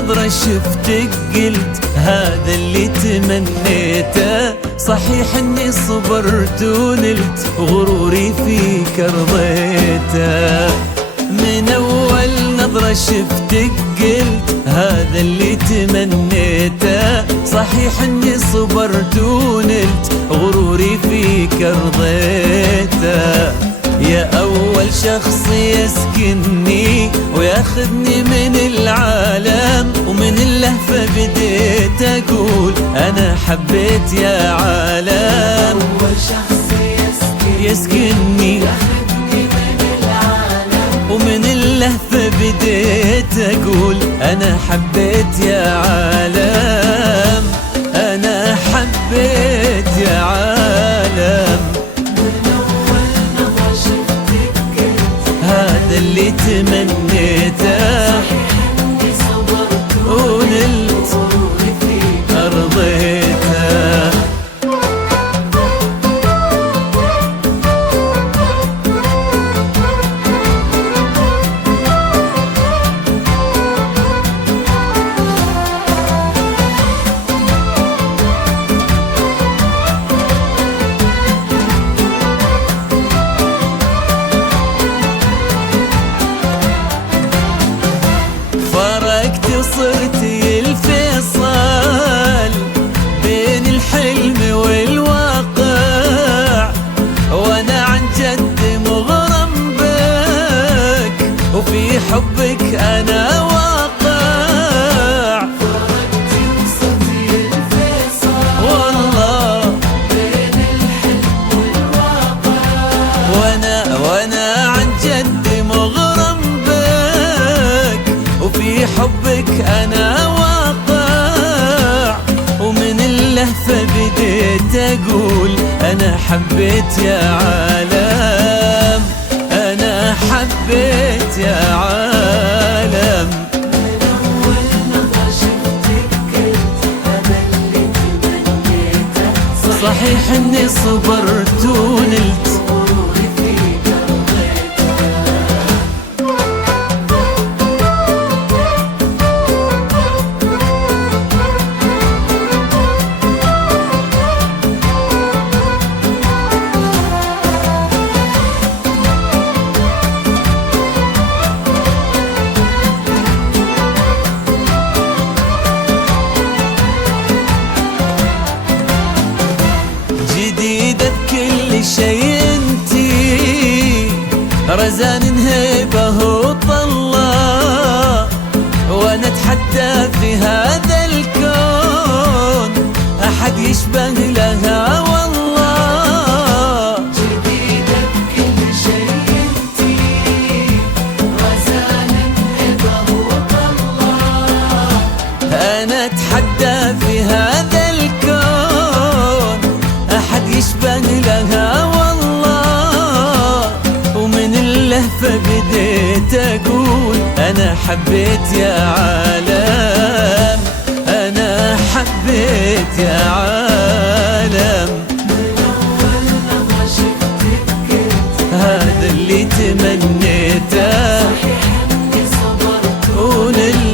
نظرة شفتك قلت هذا اللي تمنيته. صحيح اني صبرت ونلت غروري فيك رضيته. من اول نظرة شفتك قلت هذا اللي تمنيته. صحيح اني صبرت ونلت غروري فيك رضيته. يا أول شخص يسكنني وياخذني من العالم، ومن اللهفة بديت أقول أنا حبيت يا عالم. أول شخص يسكنني ياخذني من العالم، ومن اللهفة بديت أقول أنا حبيت يا عالم. أنا حبيت يا عالم. هذا اللي تمنيته. إني صبرت ونلت غروري فيك رضيته. صرت الفيصل بين الحلم والواقع، وانا عن جد مغرم بك وفي حبك انا واقع. فرقت وصرت الفيصل والله بين الحلم والواقع، وانا عن جد مغرم بك وفي حبك أنا واقع. ومن اللهفة بديت أقول أنا حبيت يا عالم. أنا حبيت يا عالم. من أول نظرة شفتك قلت هذا اللي تمنيته. صحيح إني صبرت ونلت غروري فيك رضيته. جديدة بكل شيء انتي، رزان هيبة وطلة، وانا اتحدى في هذا الكون احد يشبه لها والله. جديدة بكل شيء انتي، رزان هبة وطلة، انا اتحدى في هذا الكون احد يشبه لها والله. ومن اللهفة بديت اقول انا حبيت يا عالم. انا حبيت يا عالم. من أول نظرة شفتك قلت هذا اللي تمنيته. صحيح إني صبرت ونلت